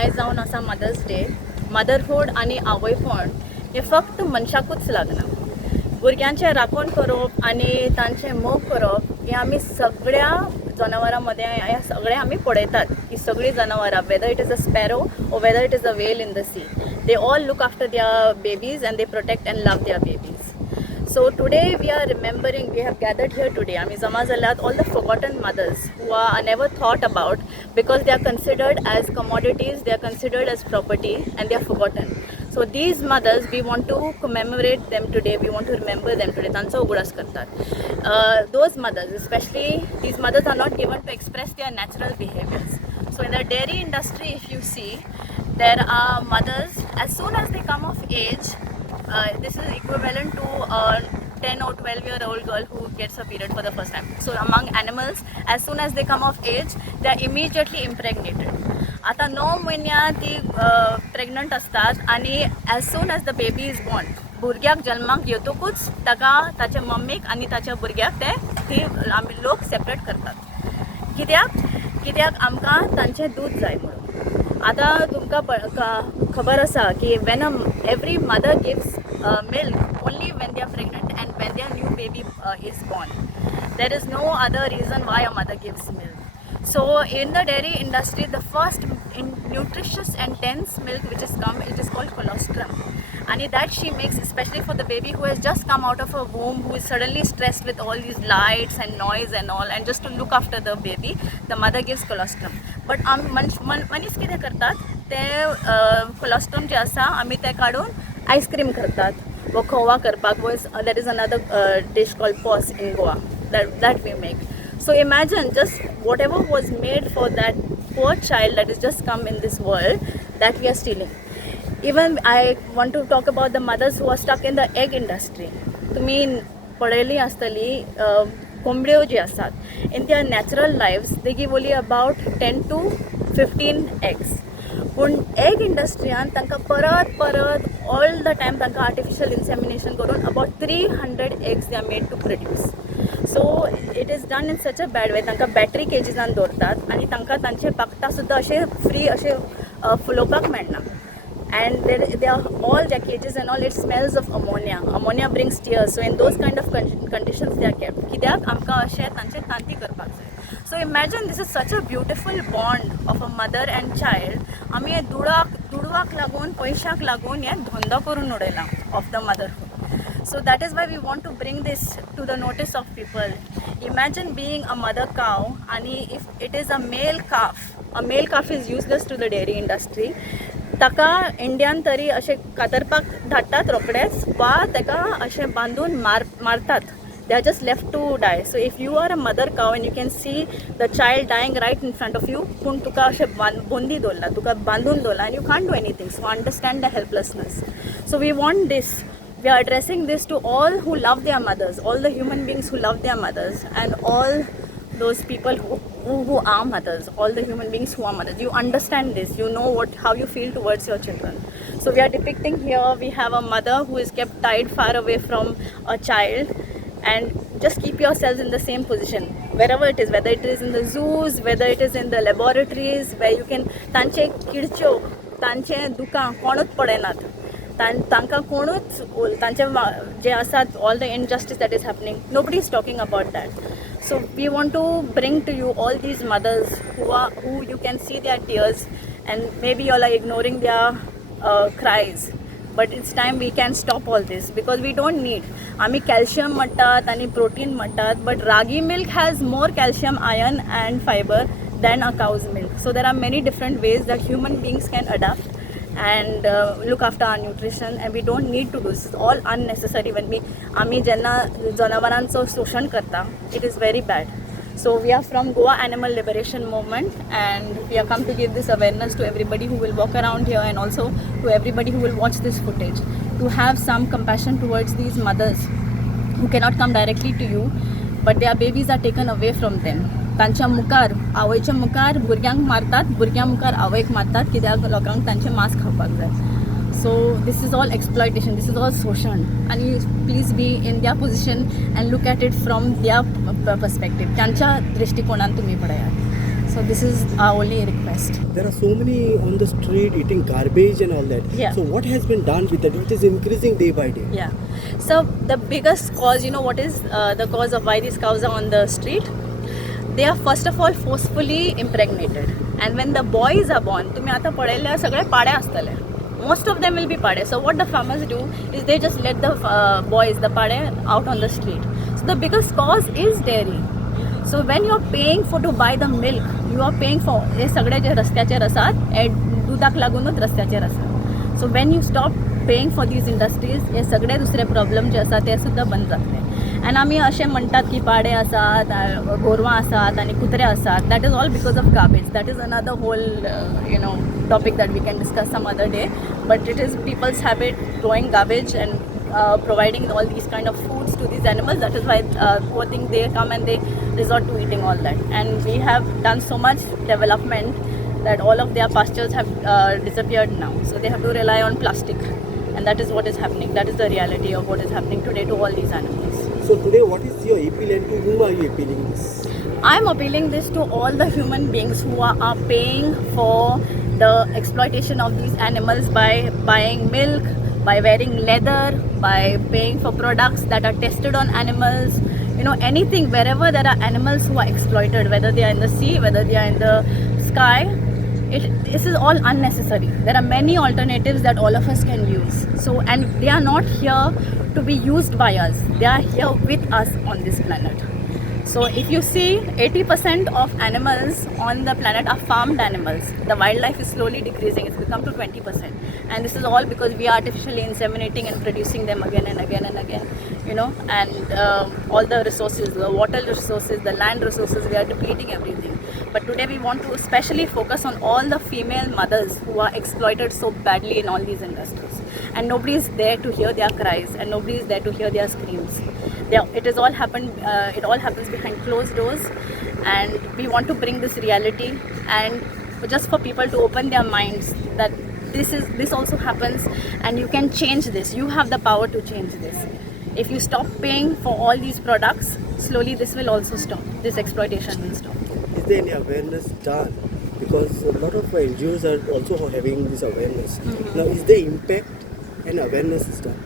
आयज जावन आसा मदर्स डे. मदरहूड आनी आवयपण हे फक्त मनशाकूच लागना. भुरग्यांचें राखण करप आनी तांचें मोग करप हें आमी सगळ्या जनावरां मदें हें सगळें आमी पळयतात की सगळीं जनावरां whether it is a sparrow or whether it is a whale in the sea, they all look after their babies and they protect and love their babies. So today we are remembering, we have gathered here today, आमी जमा जाल्यात all the forgotten mothers who are never thought about because they are considered as commodities, they are considered as property and they are forgotten. So these mothers, we want to commemorate them today, we want to remember them today. तांचो उगडास करतात. Those mothers, especially these mothers are not given to express their natural behaviors. So in the dairy industry, if you see, there are mothers, as soon as they come of age, this is equivalent to a 10 or 12-year-old girl who gets a period for the first time. So among animals, as soon as they come of age, they are immediately impregnated. आता 9 महिन्यां ती pregnant असतात आणि as soon as the baby is born, भुरग्याक जल्माक येतकूच ताका ताच्या मम्मीक आणि ताच्या भुरग्याक ती आमी लोक सेपरेट करतात. कित्याक आमकां तांचें दूध जाय म्हणून. आतां तुमकां खबर आसा की when every mother gives milk only when they are pregnant and when their new baby is born. There is no other reason why a mother gives milk. So in the dairy industry, the first nutritious and dense milk which is come, it is called colostrum, and that she makes especially for the baby who has just come out of her womb, who is suddenly stressed with all these lights and noise and all, and just to look after the baby, the mother gives colostrum. But मनीस कितें करतात ते colostrum जे आसा आमी ते काडून ice cream करतात वा खोवा करपाक. There is another dish called pos in Goa that we make. So imagine just whatever was made for that poor child that has just come in this world that we are stealing. Even I want to talk about the mothers who are stuck in the egg industry. तुमी पळयली आसतली कोंबड्यो जी आसात, in their natural lives they give only about 10 to 15 eggs. पूण egg इंडस्ट्रियान तांकां परत all the time तांकां artificial insemination करून about 300 eggs they are made to produce. So it is done in such a bad way. तांकां battery केजीसान दवरतात आनी तांकां तांचे पाकटा सुद्दां अशें फ्री अशें फुलोवपाक मेळना. And they are all their cages and all, it smells of ammonia brings tears. So in those kind of conditions they are kept कित्याक आमकां अशें तांचे तांती करपाक जाय. So imagine this is such a beautiful bond of a mother and child. आमी हे दुडवाक लागून पयशांक लागून हे धंदो करून उडयला of the motherhood. So that is why we want to bring this to the notice of people. Imagine being a mother cow, and if it is a male calf is useless to the dairy industry. ताका Indian तरी अशें कातरपाक धाडटात रोकडेच वा ताका अशें बांदून मारतात. They are just left to die. So if you are a mother cow and you can see the child dying right in front of you, पूण तुका अशें बोंदी दवरला, तुका बांदून दवरला, and you can't do anything. So understand the helplessness. So we want this. We are addressing this to all who love their mothers, all the human beings who love their mothers, and all those people who are mothers, all the human beings who are mothers. You understand this, you know how you feel towards your children. So we are depicting here, we have a mother who is kept tied far away from a child, and just keep yourselves in the same position wherever it is, whether it is in the zoos, whether it is in the laboratories, where you can तांचे किडच्यो तांचे दुकां कोणूच पळयनात, तांकां कोणूच तांचे जे आसात all the injustice that is happening, nobody is talking about that. So we want to bring to you all these mothers who you can see their tears, and maybe you all are ignoring their cries, but it's time we can stop all this, because we don't need. आमी calcium म्हणटात आणि protein म्हणटात, but ragi milk has more calcium, iron and fiber than a cow's milk. So there are many different ways that human beings can adapt and look after our nutrition, and we don't need to do this. It's all unnecessary. When आमी जेन्ना जनावरांचो शोषण करता, it is very bad. So we are from Goa Animal Liberation Movement, and we have come to give this awareness to everybody who will walk around here, and also to everybody who will watch this footage, to have some compassion towards these mothers who cannot come directly to you, but their babies are taken away from them. तांच्या मुखार आवयच्या मुखार भुरग्यांक मारतात, भुरग्यां मुखार आवयक मारतात, कित्याक लोकांक तांचें मांस खावपाक जाय. So this is all exploitation, this is all शोषण, and you please be in their position and look at it from their perspective. तांच्या दृष्टिकोनान तुम्ही पळयात. So this is our only request. There are so many on the street eating garbage and all that. Yeah. So what has been done with that? It is increasing day by day. Yeah. So the biggest cause, you know what is the cause of why these cows are on the street? They are first of all forcefully impregnated. And when the boys are born, तुम्ही आता पळयल्यार सगळे पाडे आसतले. Most of them will be pade. So what the farmers do is they just let the boys, the pade, out on the street. So the biggest cause is dairy. So when you are paying for to buy the milk, you are paying for हे सगळे जे रस्त्याचेर आसात, हे दुधाक लागूनच रस्त्याचेर आसात. So when you stop paying for these industries, हे सगळे दुसरे problem जे आसात ते सुद्दां बंद जातले. And आमी अशें म्हणटात की पाडे आसात, गोरवां आसात आनी कुत्रे आसात. That is all because of garbage. That is another whole topic that we can discuss some other day. But it is people's habit throwing garbage and providing all these kind of foods to these animals. That is why poor thing they come and they resort to eating all that. And we have done so much development that all of their pastures have disappeared now. So they have to rely on plastic. And that is what is happening. That is the reality of what is happening today to all these animals. So today what is your appeal and to whom are you appealing this? I'm appealing this to all the human beings who are paying for the exploitation of these animals by buying milk, by wearing leather, by paying for products that are tested on animals. Anything, wherever there are animals who are exploited, whether they are in the sea, whether they are in the sky, this is all unnecessary. There are many alternatives that all of us can use. So, and they are not here to be used by us. They are here with us on this planet. So if you see, 80% of animals on the planet are farmed animals. The wildlife is slowly decreasing. It's become to 20%. And this is all because we are artificially inseminating and producing them again and again and again. And all the resources, the water resources, the land resources, we are depleting everything. But today we want to especially focus on all the female mothers who are exploited so badly in all these industries. And nobody is there to hear their cries and nobody is there to hear their screams. It all happens behind closed doors, and we want to bring this reality and just for people to open their minds that this also happens and you can change this. You have the power to change this. If you stop paying for all these products, slowly this will also stop. This exploitation will stop. Is there any awareness done? Because a lot of NGOs are also having this awareness. Mm-hmm. Now, is there impact and awareness is done?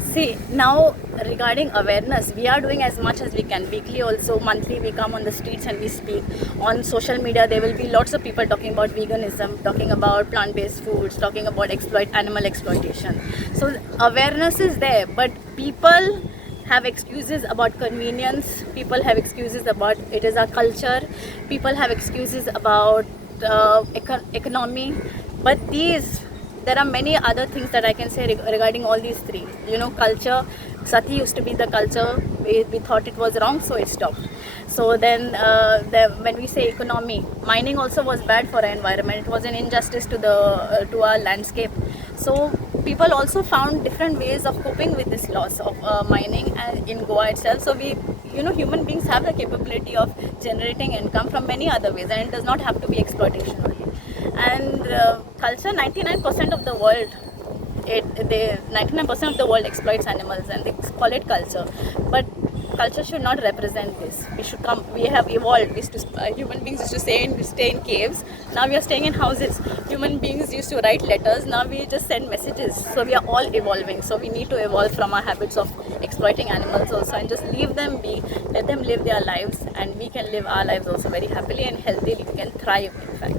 See, now regarding awareness, we are doing as much as we can. Weekly also, monthly, we come on the streets and we speak. On social media, there will be lots of people talking about veganism, talking about plant-based foods, talking about animal exploitation. So awareness is there, but people have excuses about convenience. People have excuses about it is our culture. People have excuses about economy. But there are many other things that I can say regarding all these three. Culture. Sati used to be the culture. We thought it was wrong, so it stopped. So then when we say economy, mining also was bad for our environment. It was an injustice to our landscape. So people also found different ways of coping with this loss of mining in Goa itself. So human beings have the capability of generating income from many other ways, and it does not have to be exploitation only. And culture, 99% of the world, 99% of the world exploits animals, and they call it culture. But culture should not represent this. We have evolved. Human beings used to stay in caves. Now we are staying in houses. Human beings used to write letters. Now we just send messages. So we are all evolving. So we need to evolve from our habits of exploiting animals also and just leave them be. Let them live their lives, and we can live our lives also very happily and healthily. We can thrive, in fact.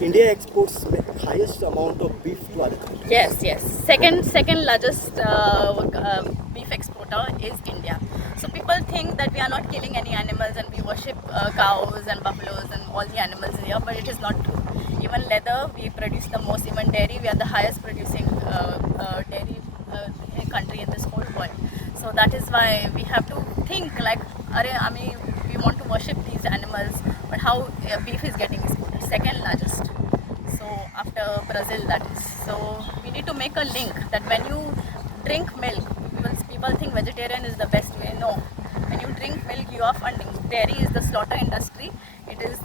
India exports highest amount of beef to other countries. Yes. Second largest beef exporter is India. So people think that we are not killing any animals and we worship cows and buffaloes and all the animals here, but it is not true. Even leather, we produce the most. Even dairy, we are the highest producing dairy country in this whole world. So that is why we have to think like, we want to worship these animals, but how beef is getting exported? Second largest. So after Brazil, that is. So we need to make a link that when you drink milk, people think vegetarian is the best way. No. When you drink milk, you are funding. Dairy is the slaughter industry. It is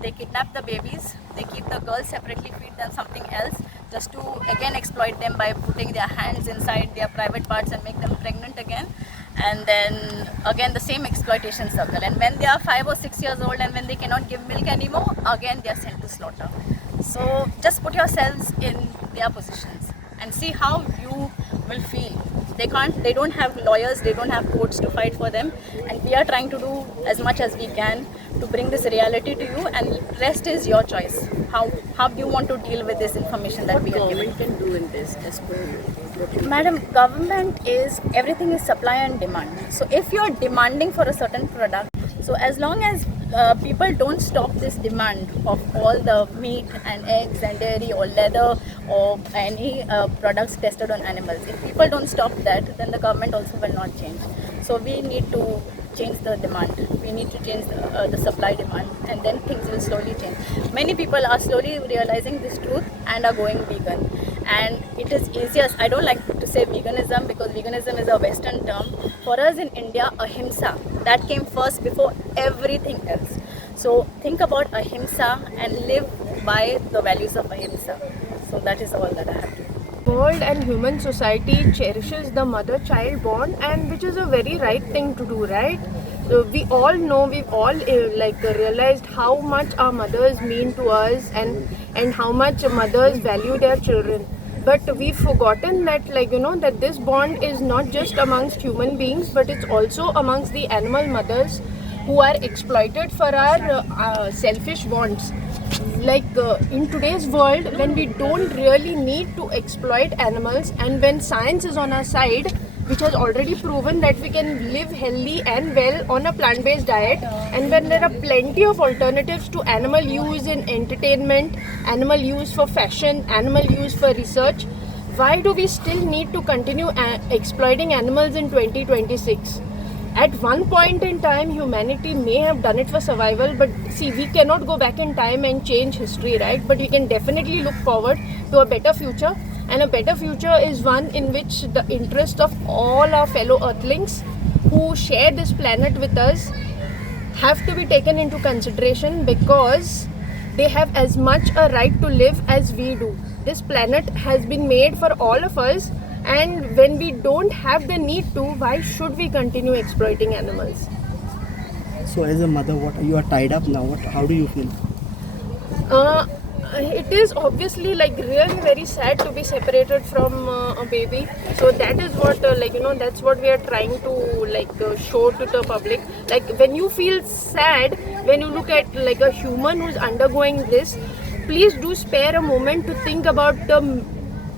they kidnap the babies, they keep the girls separately, feed them something else, just to again exploit them by putting their hands inside their private parts and make them pregnant again. and then again the same exploitation circle. And when they are 5 or 6 years old and when they cannot give milk anymore, again they are sent to slaughter. So just put yourselves in their positions and see how you will feel. They don't have lawyers, they don't have courts to fight for them, and we are trying to do as much as we can to bring this reality to you, and rest is your choice. How do you want to deal with this information that we are giving? What government can do in this as per what you Madam, government is, everything is supply and demand. So if you're demanding for a certain product, so as long as people don't stop this demand of all the meat and eggs and dairy or leather or any products tested on animals, if people don't stop that, then the government also will not change. So we need to change the demand. We need to change the supply demand, and then things will slowly change. Many people are slowly realizing this truth and are going vegan. And it is easiest, I don't like to say veganism because veganism is a Western term. For us in India, ahimsa, that came first before everything else. So think about ahimsa and live by the values of ahimsa. So that is all that I have to do. World and human society cherishes the mother-child bond, and which is a very right thing to do, right? So we all know, we've all realized how much our mothers mean to us, and how much mothers value their children. But we've forgotten that that this bond is not just amongst human beings, but it's also amongst the animal mothers who are exploited for our selfish wants. In today's world, when we don't really need to exploit animals, and when science is on our side, which has already proven that we can live healthy and well on a plant-based diet, and when there are plenty of alternatives to animal use in entertainment, animal use for fashion, animal use for research, why do we still need to continue exploiting animals in 2026? At one point in time, humanity may have done it for survival, but see, we cannot go back in time and change history, right? But we can definitely look forward to a better future, and a better future is one in which the interest of all our fellow earthlings who share this planet with us have to be taken into consideration, because they have as much a right to live as we do. This planet has been made for all of us, and when we don't have the need to, why should we continue exploiting animals? So as a mother, what you are tied up now? How do you feel? It is obviously really very sad to be separated from a baby. So that is what that's what we are trying to show to the public. When you feel sad, when you look at a human who's undergoing this, please do spare a moment to think about the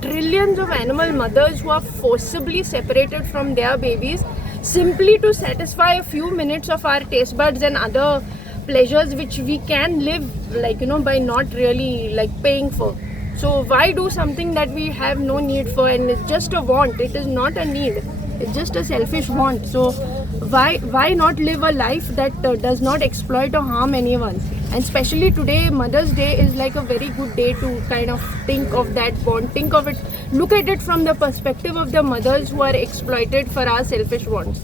trillions of animal mothers who are forcibly separated from their babies simply to satisfy a few minutes of our taste buds and other pleasures which we can live by not really paying for. So why do something that we have no need for, and it's just a want? It is not a need, it's just a selfish want. So why not live a life that does not exploit or harm anyone? And especially today, Mother's Day is a very good day to kind of think of that bond, think of it, look at it from the perspective of the mothers who are exploited for our selfish wants.